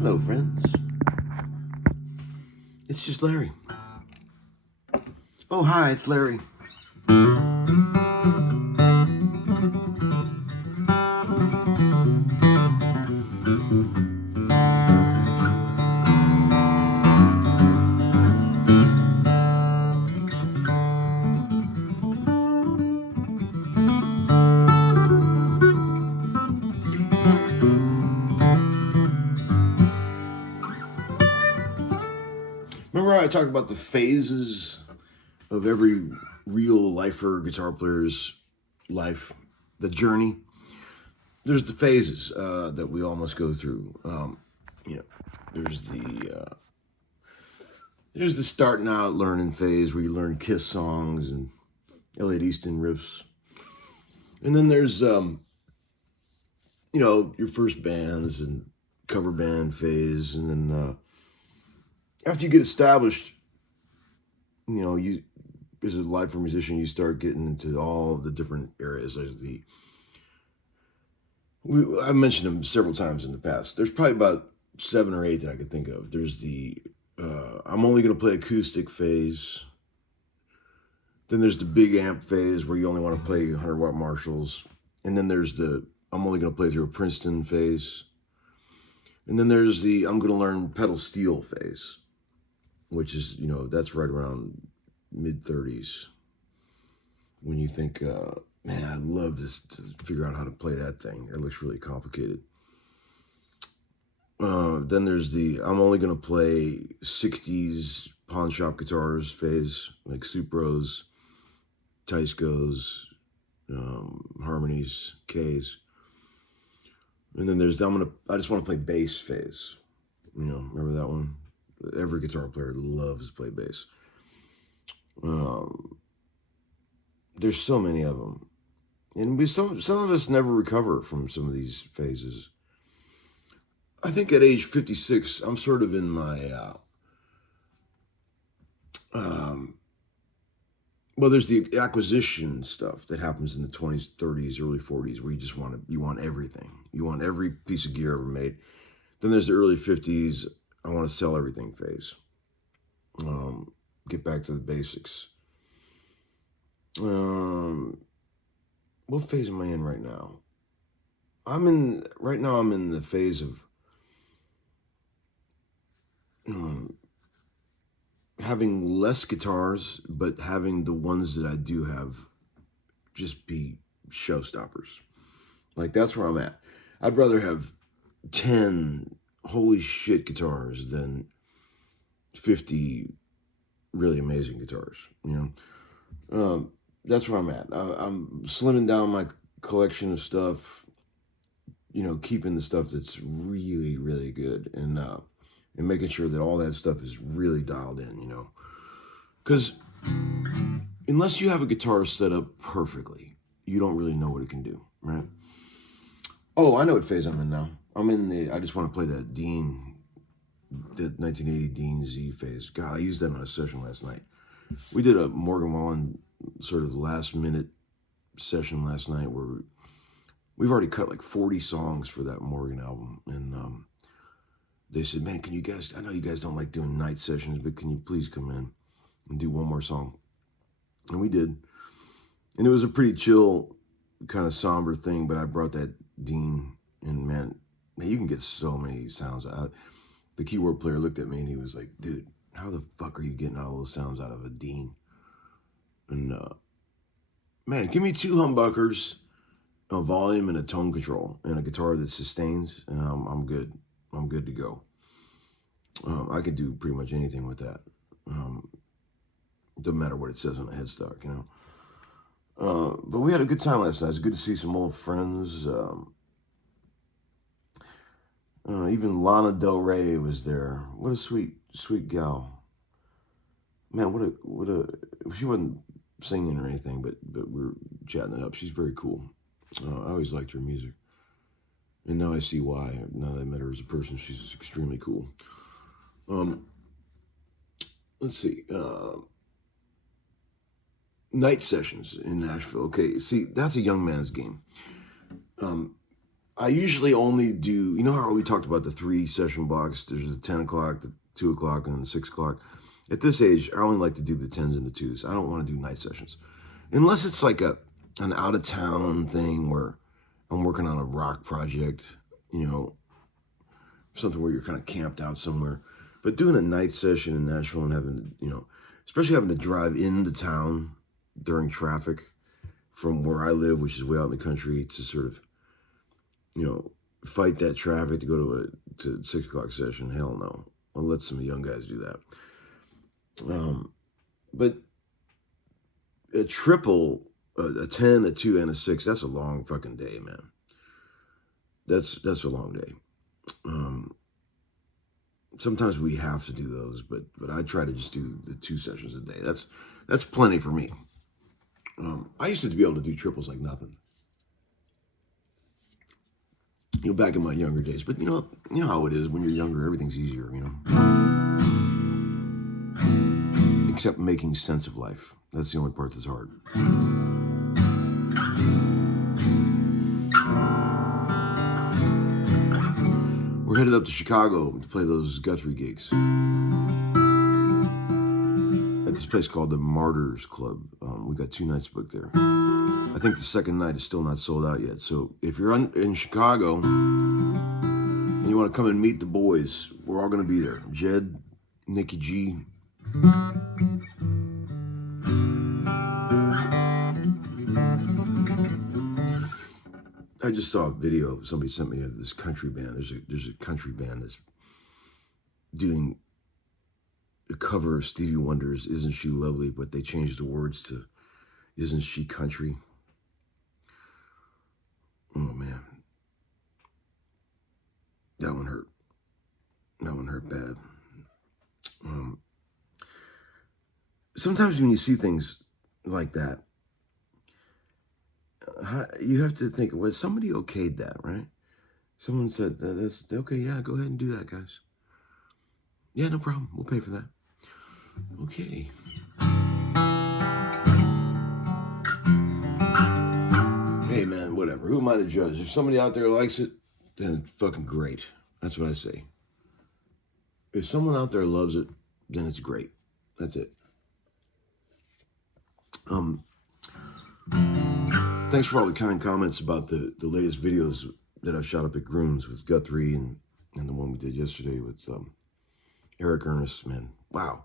Hello, friends. It's just Larry. Oh, hi, it's Larry. Remember how I talked about the phases of every real lifer guitar player's life, the journey? There's the phases that we all must go through. There's the starting out learning phase where you learn Kiss songs and Elliot Easton riffs, and then there's your first bands and cover band phase, and then after you get established, you as a lifer musician, you start getting into all the different areas. I've mentioned them several times in the past. There's probably about 7 or 8 that I could think of. There's the I'm only going to play acoustic phase. Then there's the big amp phase where you only want to play 100-watt Marshalls. And then there's the I'm only going to play through a Princeton phase. And then there's the I'm going to learn pedal steel phase, which is, that's right around mid-30s. When you think, man, I'd love to figure out how to play that thing. It looks really complicated. Then there's the I'm only going to play 60s pawn shop guitars phase, like Supros, Tyscos, Harmonies, Ks. And then there's I just want to play bass phase. You know, remember that one? Every guitar player loves to play bass. There's so many of them, and some of us never recover from some of these phases. I think at age 56, I'm sort of in my well, there's the acquisition stuff that happens in the 20s, 30s, early 40s, where you want everything. You want every piece of gear ever made. Then there's the early 50s. I want to sell everything phase. Get back to the basics. What phase am I in right now? Right now I'm in the phase of having less guitars, but having the ones that I do have just be showstoppers. Like, that's where I'm at. I'd rather have 10 holy shit guitars than 50 really amazing guitars, you know? That's where I'm at. I'm slimming down my collection of stuff, you know, keeping the stuff that's really, really good, and making sure that all that stuff is really dialed in, you know? Because unless you have a guitar set up perfectly, you don't really know what it can do, right? Oh, I know what phase I'm in now. I just want to play that Dean, the 1980 Dean Z phase. God, I used that on a session last night. We did a Morgan Wallen sort of last minute session last night where we've already cut like 40 songs for that Morgan album. And they said, man, I know you guys don't like doing night sessions, but can you please come in and do one more song? And we did. And it was a pretty chill, kind of somber thing, but I brought that Dean, and man, you can get so many sounds out. The keyboard player looked at me and he was like, dude, how the fuck are you getting all those sounds out of a Dean? And man, give me 2 humbuckers, a volume, and a tone control, and a guitar that sustains, and I'm good. I'm good to go. I could do pretty much anything with that. Doesn't matter what it says on the headstock, you know. But we had a good time last night. It's good to see some old friends. Even Lana Del Rey was there. What a sweet, sweet gal. Man, she wasn't singing or anything, but we were chatting it up. She's very cool. I always liked her music. And now I see why. Now that I met her as a person, she's extremely cool. Let's see. Night sessions in Nashville. Okay, see, that's a young man's game. I usually only do, you know how we talked about the 3 session blocks? There's the 10 o'clock, the 2 o'clock, and the 6 o'clock. At this age, I only like to do the 10s and the 2s. I don't want to do night sessions. Unless it's like an out-of-town thing where I'm working on a rock project, you know, something where you're kind of camped out somewhere. But doing a night session in Nashville and having, you know, especially having to drive into town during traffic from where I live, which is way out in the country, to sort of, you know, fight that traffic to go to 6 o'clock session. Hell no. I'll let some young guys do that. But a triple, a 10, a 2, and a 6, that's a long fucking day, man. That's a long day. Sometimes we have to do those, but I try to just do the 2 sessions a day. That's plenty for me. I used to be able to do triples like nothing. You know, back in my younger days. But you know how it is when you're younger, everything's easier, you know. Except making sense of life. That's the only part that's hard. We're headed up to Chicago to play those Guthrie gigs at this place called the Martyrs Club. We got 2 nights booked there. I think the second night is still not sold out yet. So if you're in Chicago and you want to come and meet the boys, we're all going to be there. Jed, Nikki G. I just saw a video somebody sent me of this country band. There's a country band that's doing a cover of Stevie Wonder's "Isn't She Lovely," but they changed the words to "Isn't She Country." Oh man, sometimes when you see things like that, you have to think, well, somebody okayed that, right? Someone said, that's okay, yeah, go ahead and do that, guys. Yeah, no problem. We'll pay for that. Okay. Hey, man, whatever. Who am I to judge? If somebody out there likes it, then it's fucking great. That's what I say. If someone out there loves it, then it's great. That's it. Thanks for all the kind comments about the latest videos that I've shot up at Groons with Guthrie and the one we did yesterday with Eric Ernest, man. Wow.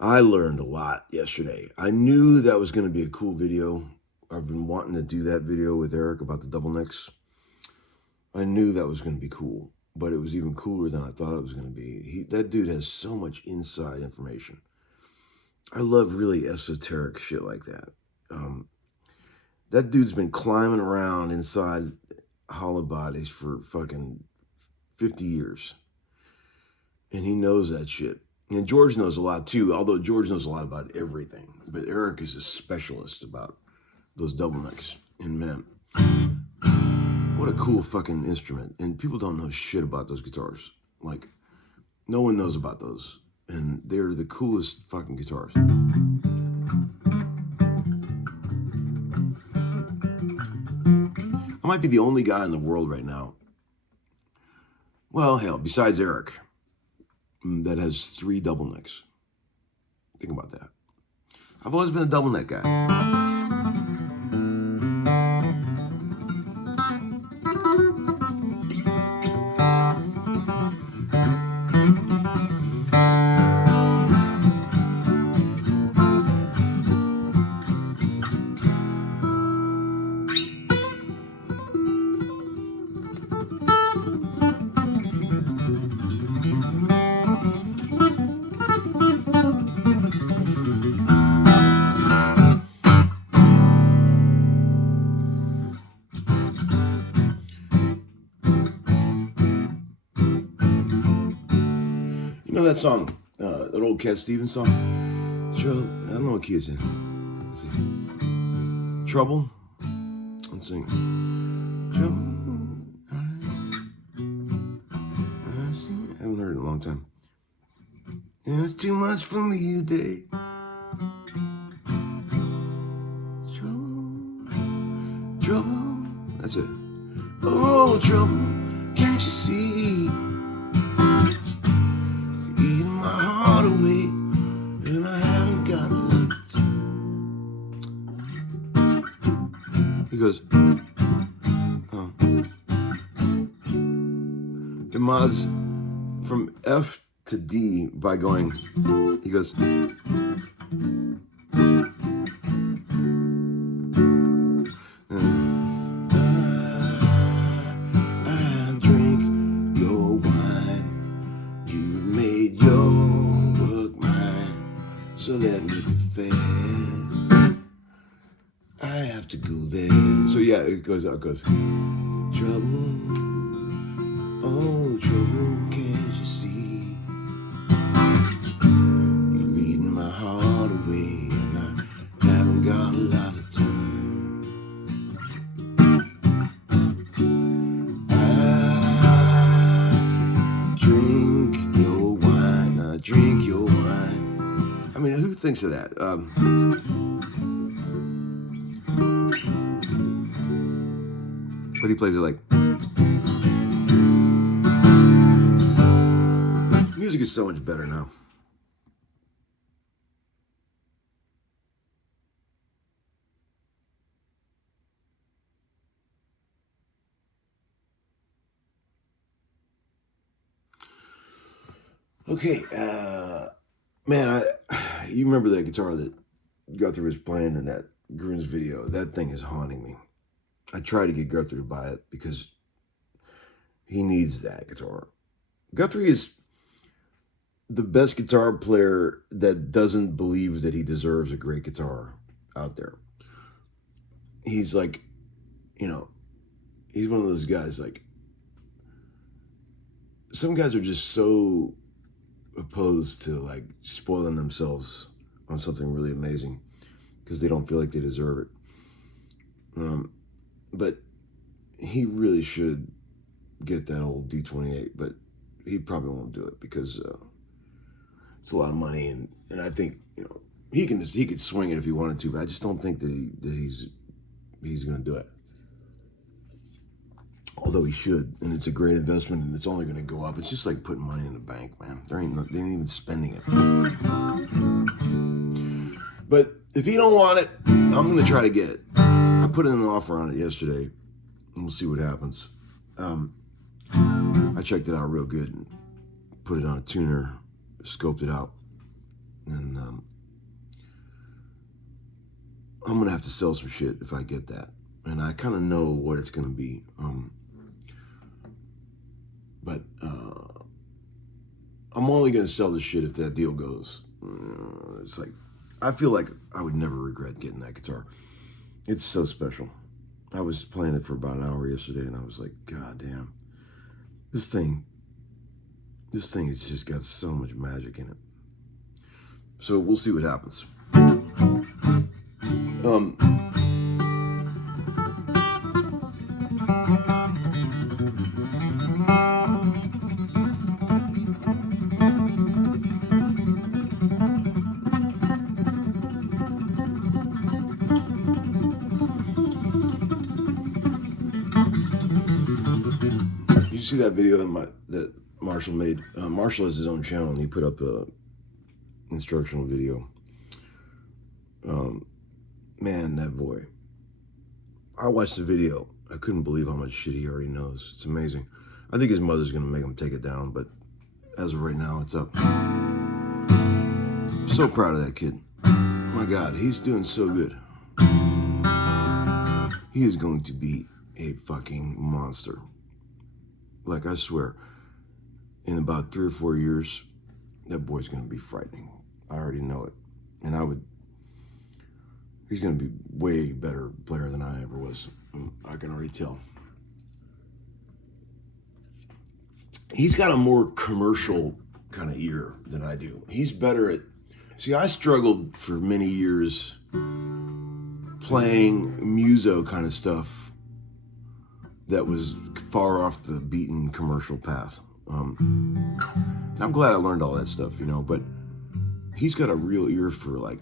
I learned a lot yesterday. I knew that was going to be a cool video. I've been wanting to do that video with Eric about the double necks. I knew that was going to be cool, but it was even cooler than I thought it was going to be. That dude has so much inside information. I love really esoteric shit like that. That dude's been climbing around inside hollow bodies for fucking 50 years. And he knows that shit. And George knows a lot too, although George knows a lot about everything. But Eric is a specialist about those double necks. And man, what a cool fucking instrument. And people don't know shit about those guitars. Like, no one knows about those. And they're the coolest fucking guitars. I might be the only guy in the world right now, well, hell, besides Eric, that has 3 double necks. Think about that. I've always been a double neck guy. You know that song, that old Cat Stevens song? I don't know what key it's in. Let's see. Trouble? Let's sing. Trouble. I haven't heard it in a long time. And it's too much for me today. Trouble. That's it. Oh, trouble. Can't you see? Eating my heart away, and I haven't got a lot. He goes, oh. The mods from F to D by going, he goes, I drink your wine, you made your work mine, so let me confess, I have to go there. So yeah, it goes out, goes, trouble, oh trouble, can't you see? You're reading my heart away, and I haven't got a lot of time. I drink your wine, I drink your wine. I mean, who thinks of that? But he plays it like, music is so much better now. Okay, man, you remember that guitar that Guthrie was playing in that Groons video? That thing is haunting me. I tried to get Guthrie to buy it because he needs that guitar. Guthrie is the best guitar player that doesn't believe that he deserves a great guitar out there. He's like, you know, he's one of those guys, like, some guys are just so opposed to like spoiling themselves on something really amazing because they don't feel like they deserve it. But he really should get that old D28, but he probably won't do it because it's a lot of money, and I think, you know, he could swing it if he wanted to, but I just don't think that he's going to do it. Although he should, and it's a great investment, and it's only going to go up. It's just like putting money in the bank, man. They ain't even spending it. But if he don't want it, I'm going to try to get it. I put in an offer on it yesterday, and we'll see what happens. I checked it out real good and put it on a tuner, scoped it out, and I'm going to have to sell some shit if I get that. And I kind of know what it's going to be. But I'm only going to sell the shit if that deal goes. It's like, I feel like I would never regret getting that guitar. It's so special. I was playing it for about an hour yesterday, and I was like, God damn, this thing has just got so much magic in it. So we'll see what happens. You see that video that Marshall made? Marshall has his own channel, and he put up a instructional video. Man, that boy. I watched the video. I couldn't believe how much shit he already knows. It's amazing. I think his mother's gonna make him take it down, but as of right now, it's up. I'm so proud of that kid. My God, he's doing so good. He is going to be a fucking monster. Like, I swear, in about 3 or 4 years, that boy's gonna be frightening. I already know it. And he's gonna be way better player than I ever was. I can already tell. He's got a more commercial kind of ear than I do. He's better at, see, I struggled for many years playing muso kind of stuff that was far off the beaten commercial path. I'm glad I learned all that stuff, you know, but he's got a real ear for like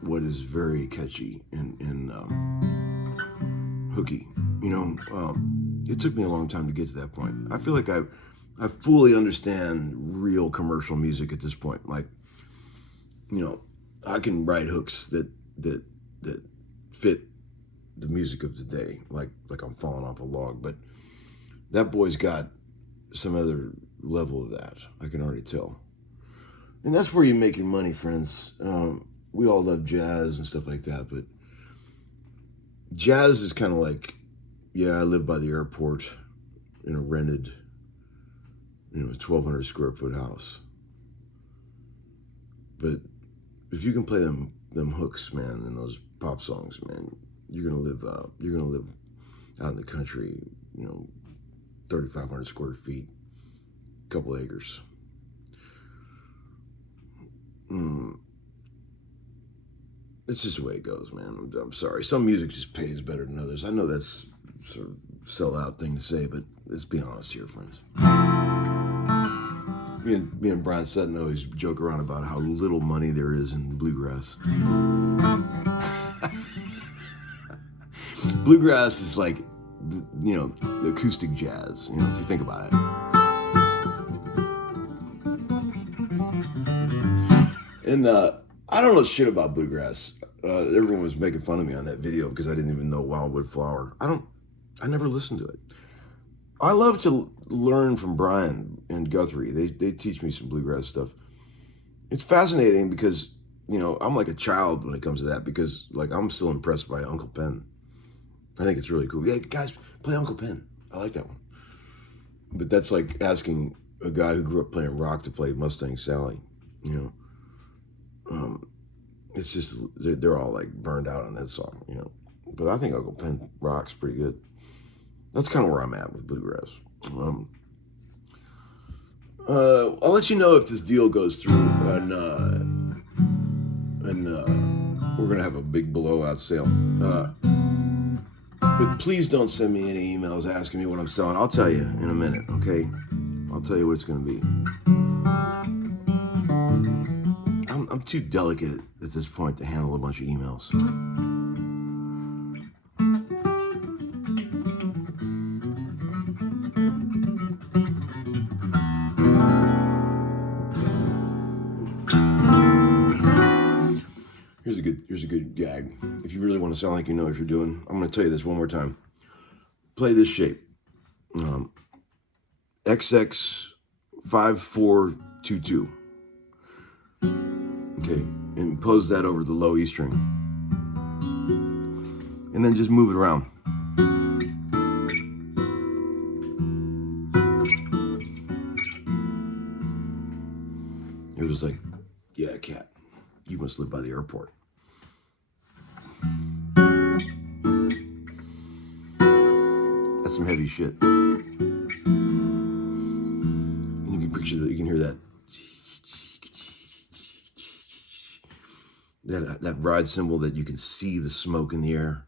what is very catchy and hooky, you know. It took me a long time to get to that point. I feel like I fully understand real commercial music at this point. Like, you know, I can write hooks that fit the music of the day, like I'm falling off a log. But that boy's got some other level of that. I can already tell. And that's where you make your money, friends. We all love jazz and stuff like that, but jazz is kind of like, yeah, I live by the airport in a rented, 1,200 square foot house. But if you can play them hooks, man, and those pop songs, man, you're gonna live out in the country, 3,500 square feet, couple acres. It's just the way it goes, man. I'm sorry. Some music just pays better than others. I know that's sort of sell-out thing to say, but let's be honest here, friends. Me and Brian Sutton always joke around about how little money there is in bluegrass. Bluegrass is like, the acoustic jazz, if you think about it. And I don't know shit about bluegrass. Everyone was making fun of me on that video because I didn't even know Wildwood Flower. I never listened to it. I love to learn from Brian and Guthrie. They teach me some bluegrass stuff. It's fascinating because, I'm like a child when it comes to that because, like, I'm still impressed by Uncle Pen. I think it's really cool. Yeah, guys, play Uncle Pen. I like that one. But that's like asking a guy who grew up playing rock to play Mustang Sally, It's just, they're all like burned out on that song, But I think Uncle Pen rocks pretty good. That's kind of where I'm at with bluegrass. I'll let you know if this deal goes through, and and we're gonna have a big blowout sale. But please don't send me any emails asking me what I'm selling. I'll tell you in a minute, okay? I'll tell you what it's gonna be. I'm too delicate at this point to handle a bunch of emails. Here's a good gag. If you really want to sound like you know what you're doing, I'm going to tell you this one more time. Play this shape. XX5422. Okay, and pose that over the low E string. And then just move it around. It was like, yeah, cat, you must live by the airport. That's some heavy shit. And you can picture that, you can hear that ride cymbal that you can see the smoke in the air.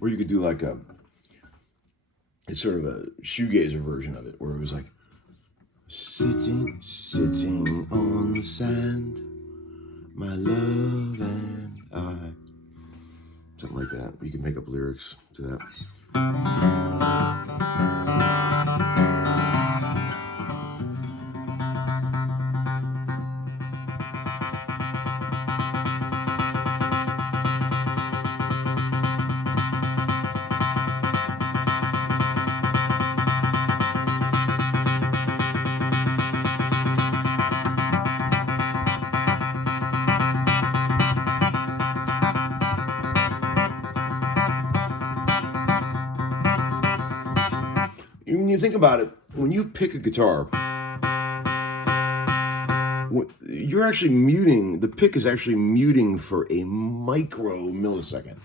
Or you could do like it's sort of a shoegazer version of it, where it was like, sitting on the sand, my love and I. Something like that. You can make up lyrics to that. When you think about it, when you pick a guitar, you're actually muting, the pick is actually muting for a micro millisecond.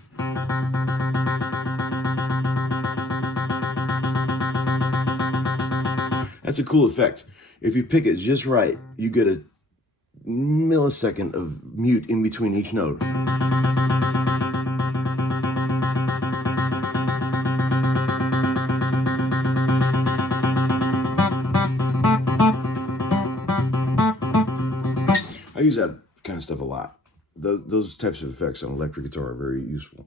That's a cool effect. If you pick it just right, you get a millisecond of mute in between each note. I use that kind of stuff a lot. Those types of effects on electric guitar are very useful.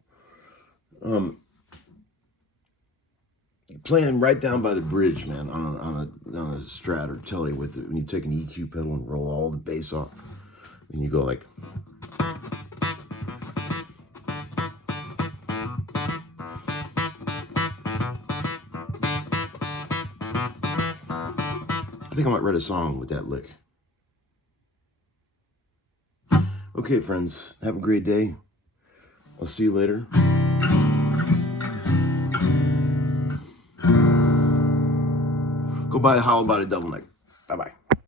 Playing right down by the bridge, man, on a Strat or Telly with it, when you take an EQ pedal and roll all the bass off, and you go like. I think I might write a song with that lick. Okay, friends, have a great day. I'll see you later. Go buy a Hollow Body Double Neck. Bye-bye.